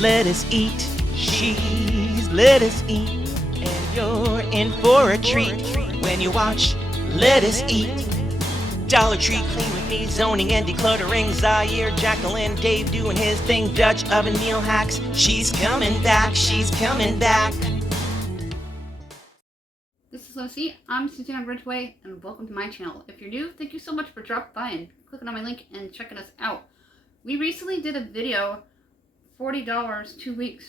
Let us eat cheese, let us eat, and you're in for a treat when you watch Let Us Eat. Dollar Tree clean with me, zoning and decluttering. Zaire, Jacqueline, Dave doing his thing. Dutch oven meal hacks. She's coming back, she's coming back. This is Lucy. I'm Susanna Ridgway, and welcome to my channel. If you're new, thank you so much for dropping by and clicking on my link and checking us out. We recently did a video, $40 2 weeks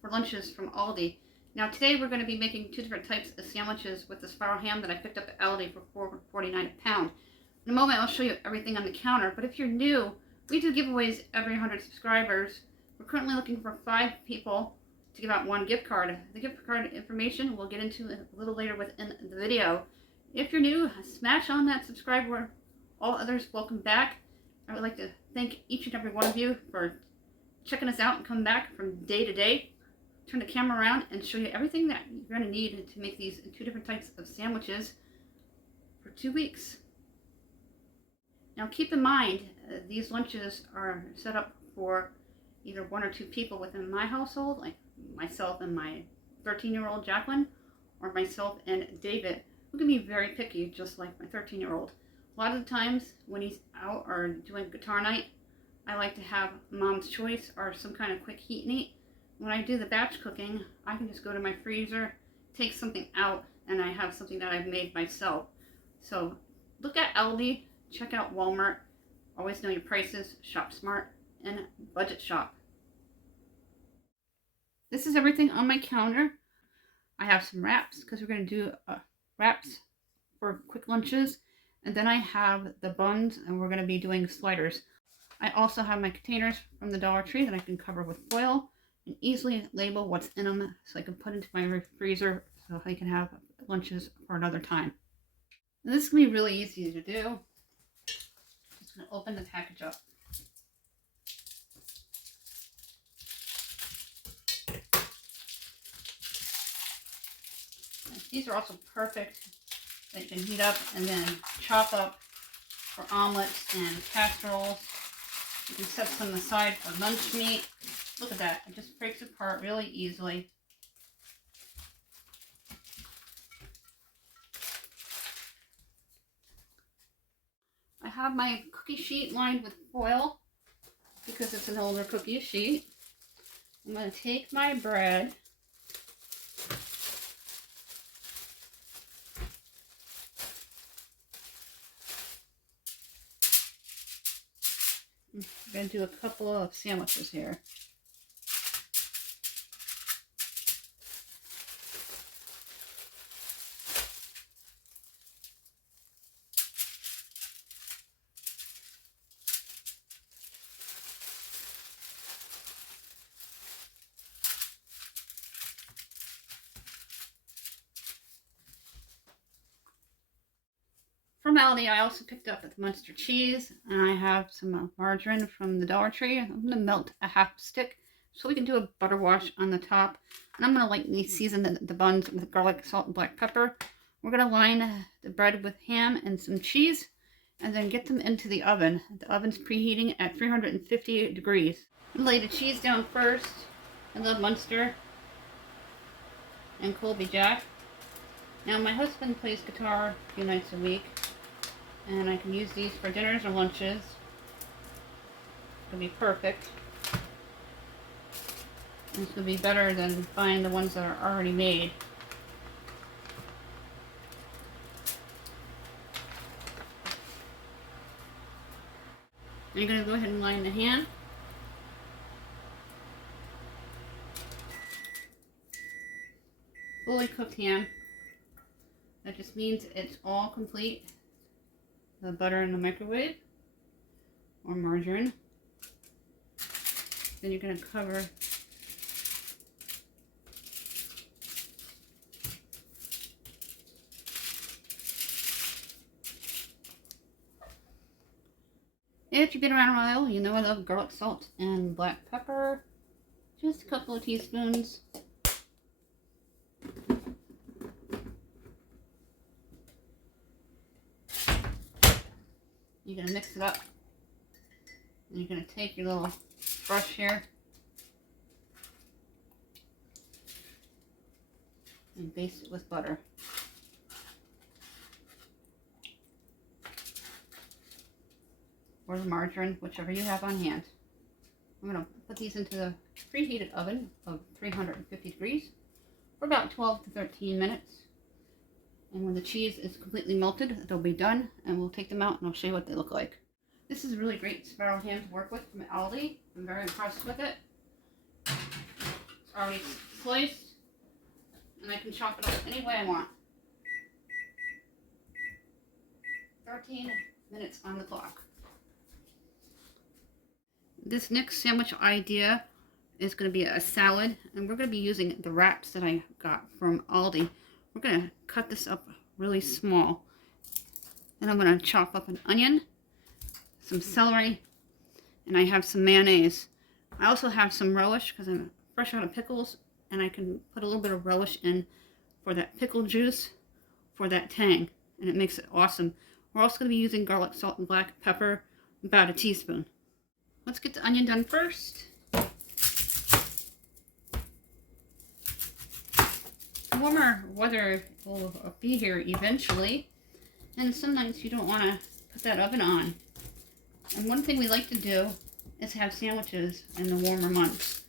for lunches from Aldi. Now today we're going to be making two different types of sandwiches with the spiral ham that I picked up at Aldi for $4.49 a pound. In a moment I'll show you everything on the counter, but if you're new, we do giveaways every 100 subscribers. We're currently looking for 5 people to give out 1 gift card. The gift card information we'll get into a little later within the video. If you're new, smash on that subscribe button. All others, welcome back. I would like to thank each and every one of you for checking us out and coming back from day to day. Turn the camera around and show you everything that you're going to need to make these 2 different types of sandwiches for 2 weeks. Now keep in mind, these lunches are set up for either 1 or 2 people within my household, like myself and my 13-year-old Jacqueline, or myself and David, who can be very picky, just like my 13-year-old. A lot of the times when he's out or doing guitar night, I like to have Mom's Choice or some kind of quick heat and eat. When I do the batch cooking, I can just go to my freezer, take something out, and I have something that I've made myself. So look at Aldi, check out Walmart, always know your prices, shop smart, and budget shop. This is everything on my counter. I have some wraps because we're going to do wraps for quick lunches. And then I have the buns, and we're going to be doing sliders. I also have my containers from the Dollar Tree that I can cover with foil and easily label what's in them so I can put into my freezer so I can have lunches for another time. And this is going to be really easy to do. Just going to open the package up. These are also perfect that you can heat up and then chop up for omelets and casseroles. You can set some aside for lunch meat. Look at that. It just breaks apart really easily. I have my cookie sheet lined with foil because it's an older cookie sheet. I'm going to take my bread . I'm going to do a couple of sandwiches here. From Aldi, I also picked up the Munster cheese, and I have some margarine from the Dollar Tree. I'm going to melt a half stick so we can do a butter wash on the top. And I'm going to lightly season the buns with garlic, salt, and black pepper. We're going to line the bread with ham and some cheese, and then get them into the oven. The oven's preheating at 350 degrees. I'm going to lay the cheese down first. I love Munster and Colby Jack. Now my husband plays guitar a few nights a week, and I can use these for dinners or lunches. It'll be perfect. And it's going to be better than buying the ones that are already made. And you're going to go ahead and line the ham. Fully cooked ham. That just means it's all complete. The butter in the microwave or margarine. Then you're going to cover if you've been around a while, you know I love garlic salt and black pepper. Just a couple of teaspoons. You you're gonna mix it up. And you're gonna take your little brush here and baste it with butter. Or the margarine, whichever you have on hand. I'm going to put these into the preheated oven of 350 degrees for about 12 to 13 minutes. And when the cheese is completely melted, they'll be done, and we'll take them out and I'll show you what they look like. This is a really great sparrow ham to work with from Aldi. I'm very impressed with it. It's already sliced, and I can chop it up any way I want. 13 minutes on the clock. This next sandwich idea is going to be a salad, and we're going to be using the wraps that I got from Aldi. We're going to cut this up really small, and I'm going to chop up an onion, some celery, and I have some mayonnaise. I also have some relish because I'm fresh out of pickles, and I can put a little bit of relish in for that pickle juice, for that tang, and it makes it awesome. We're also going to be using garlic, salt, and black pepper, about a teaspoon. Let's get the onion done first. Warmer weather will be here eventually, and some nights you don't want to put that oven on. And one thing we like to do is have sandwiches in the warmer months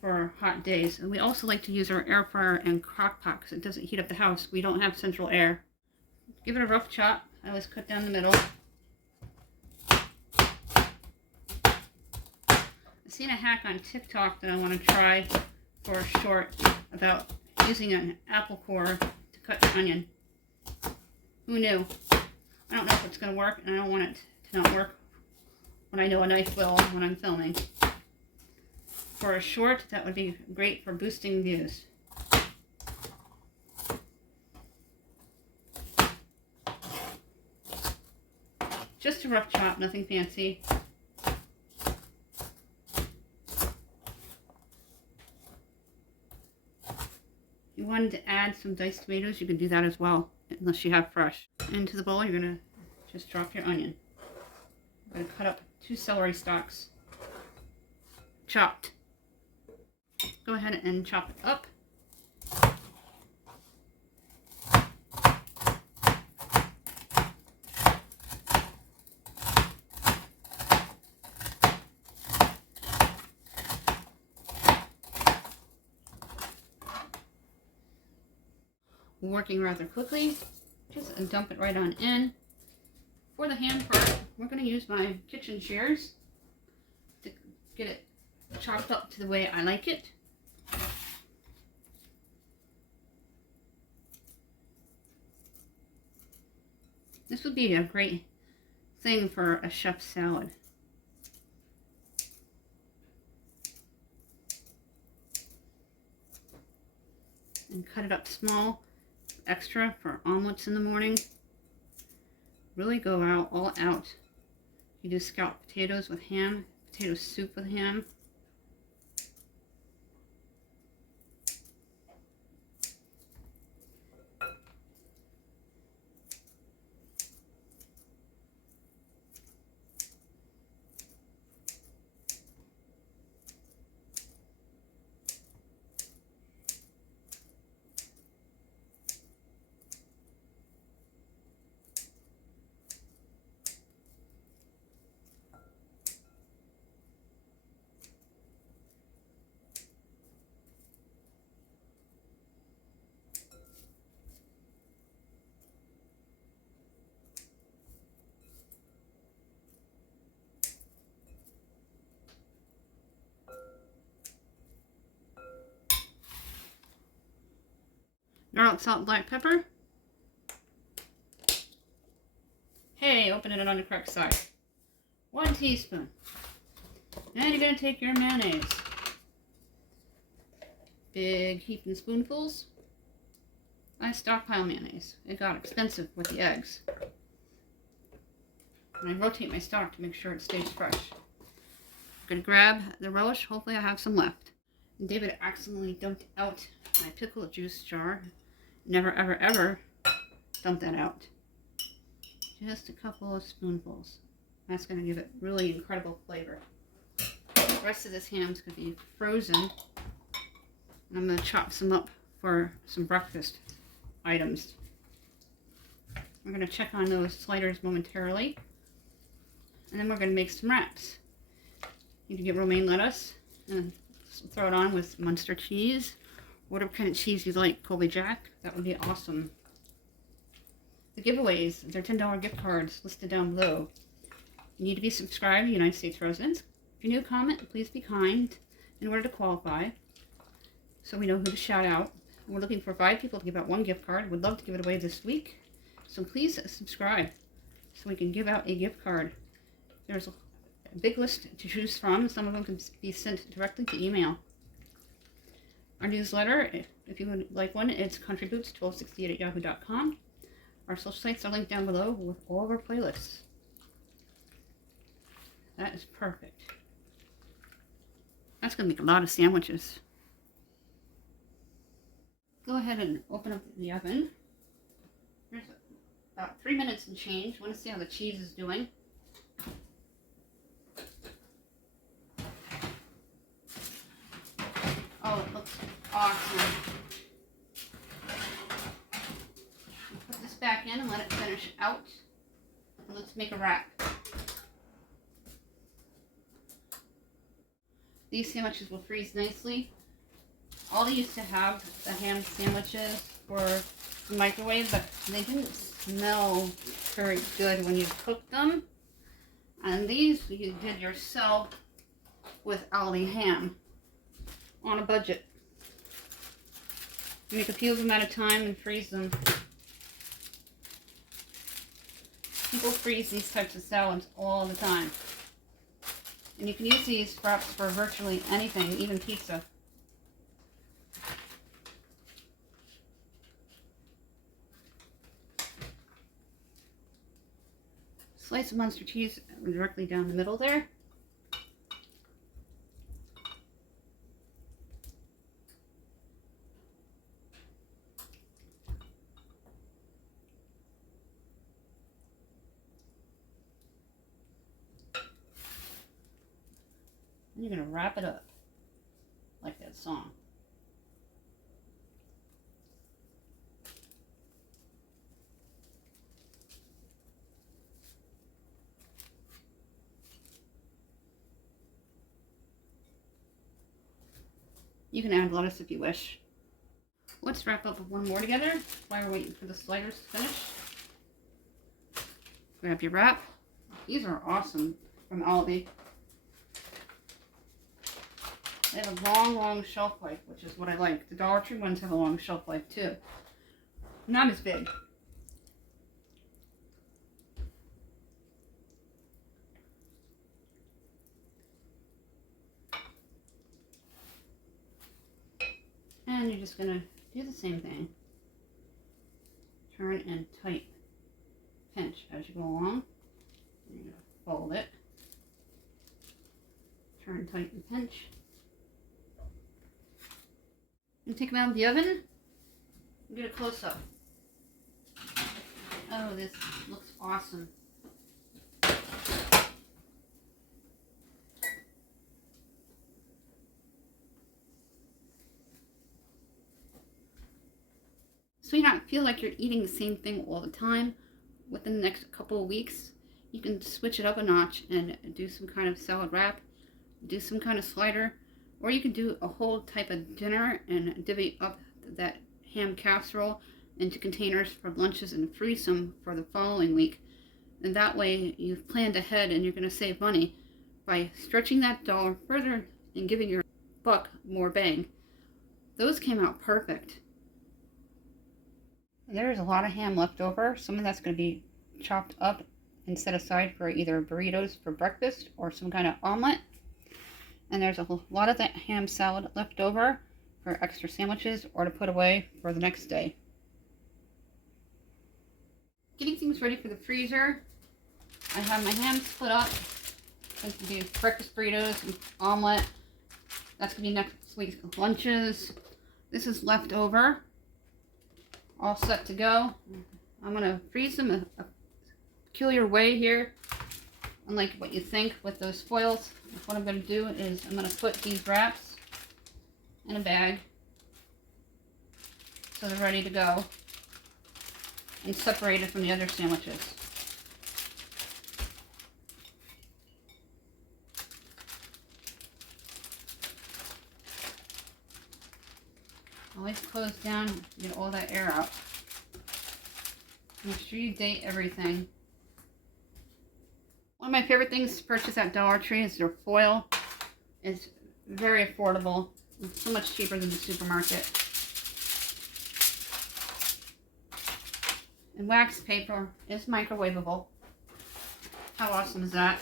for hot days. And we also like to use our air fryer and crock pot because it doesn't heat up the house. We don't have central air. Give it a rough chop. I always cut down the middle. I've seen a hack on TikTok that I want to try for a short about using an apple core to cut an onion. Who knew? I don't know if it's going to work, and I don't want it to not work when I know a knife will when I'm filming. For a short, that would be great for boosting views. Just a rough chop, nothing fancy. If you wanted to add some diced tomatoes, you can do that as well, unless you have fresh. Into the bowl, you're going to just drop your onion. I'm going to cut up 2 celery stalks, chopped. Go ahead and chop it up. Working rather quickly, just dump it right on in. For the ham part, we're going to use my kitchen shears to get it chopped up to the way I like it. This would be a great thing for a chef's salad. And cut it up small, extra for omelets in the morning. Really go out, all out. You do scalloped potatoes with ham, potato soup with ham. Garlic, salt, black pepper. Hey, open it on the correct side. 1 teaspoon. And you're going to take your mayonnaise. Big heaping spoonfuls. I stockpile mayonnaise. It got expensive with the eggs. And I rotate my stock to make sure it stays fresh. I'm going to grab the relish. Hopefully I have some left. And David accidentally dumped out my pickle juice jar. Never, ever, ever dump that out. Just a couple of spoonfuls. That's going to give it really incredible flavor. The rest of this ham is going to be frozen. And I'm going to chop some up for some breakfast items. We're going to check on those sliders momentarily. And then we're going to make some wraps. You can get romaine lettuce and throw it on with Munster cheese. Whatever kind of cheese you like, Colby Jack, that would be awesome. The giveaways, they're $10 gift cards listed down below. You need to be subscribed to United States residents. If you're new, comment, please be kind in order to qualify, so we know who to shout out. We're looking for 5 people to give out 1 gift card. We'd love to give it away this week. So please subscribe so we can give out a gift card. There's a big list to choose from. Some of them can be sent directly to email. Our newsletter, if you would like one, it's countryboots1268@yahoo.com. Our social sites are linked down below with all of our playlists. That is perfect. That's going to make a lot of sandwiches. Go ahead and open up the oven. There's about 3 minutes and change. I want to see how the cheese is doing. Oh, it looks awesome. Put this back in and let it finish out. And let's make a wrap. These sandwiches will freeze nicely. Aldi used to have the ham sandwiches for the microwave, but they didn't smell very good when you cooked them. And these you did yourself with Aldi ham on a budget. You make a few of them at a time and freeze them. People freeze these types of salads all the time. And you can use these wraps for virtually anything, even pizza. Slice of Munster cheese directly down the middle there. And you're going to wrap it up like that song. You can add lettuce if you wish. Let's wrap up with one more together while we're waiting for the sliders to finish. Grab your wrap. These are awesome from Aldi. They have a long, long shelf life, which is what I like. The Dollar Tree ones have a long shelf life too. Not as big. And you're just going to do the same thing. Turn and tighten. Pinch as you go along. You're going to fold it. Turn, tighten, pinch. And take them out of the oven and get a close-up. Oh, this looks awesome. So you don't feel like you're eating the same thing all the time. Within the next couple of weeks, you can switch it up a notch and do some kind of salad wrap, do some kind of slider, or you can do a whole type of dinner and divvy up that ham casserole into containers for lunches and freeze them for the following week. And that way you've planned ahead and you're going to save money by stretching that dollar further and giving your buck more bang. Those came out perfect. There's a lot of ham left over. Some of that's going to be chopped up and set aside for either burritos for breakfast or some kind of omelet. And there's a lot of that ham salad left over for extra sandwiches or to put away for the next day. Getting things ready for the freezer. I have my ham split up. Going to do breakfast burritos and omelet. That's going to be next week's lunches. This is left over. All set to go. I'm going to freeze them a peculiar way here. unlike what you think with those foils. What I'm going to do is I'm going to put these wraps in a bag so they're ready to go and separated from the other sandwiches. Always close down, get all that air out. Make sure you date everything. One of my favorite things to purchase at Dollar Tree is their foil. It's very affordable. It's so much cheaper than the supermarket. And wax paper is microwavable. How awesome is that?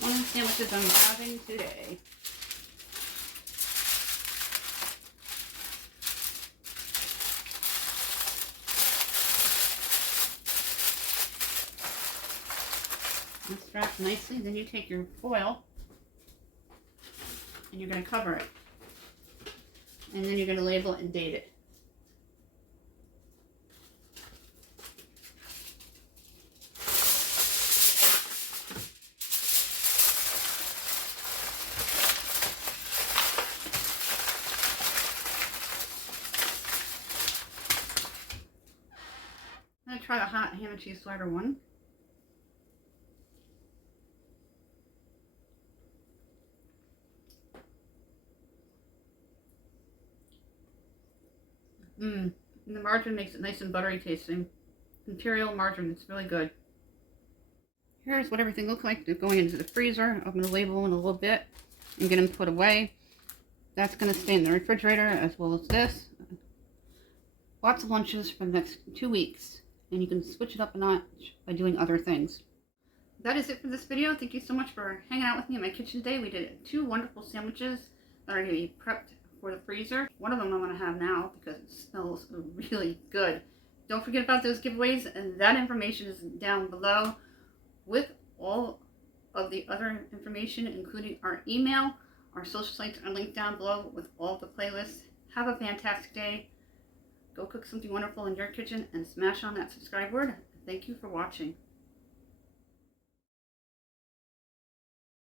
One of the sandwiches I'm having today. It's wrapped nicely. Then you take your foil and you're going to cover it. And then you're going to label it and date it. I'm going to try the hot ham and cheese slider one. And the margarine makes it nice and buttery tasting. Imperial margarine, it's really good. Here's what everything looks like going into the freezer. I'm going to label in a little bit and get them put away. That's going to stay in the refrigerator as well as this. Lots of lunches for the next 2 weeks. And you can switch it up a notch by doing other things. That is it for this video. Thank you so much for hanging out with me in my kitchen today. We did 2 wonderful sandwiches that are going to be prepped for the freezer. One of them I'm going to have now because it smells really good. Don't forget about those giveaways, and that information is down below with all of the other information, including our email. Our social sites are linked down below with all the playlists. Have a fantastic day. Go cook something wonderful in your kitchen and smash on that subscribe word. Thank you for watching.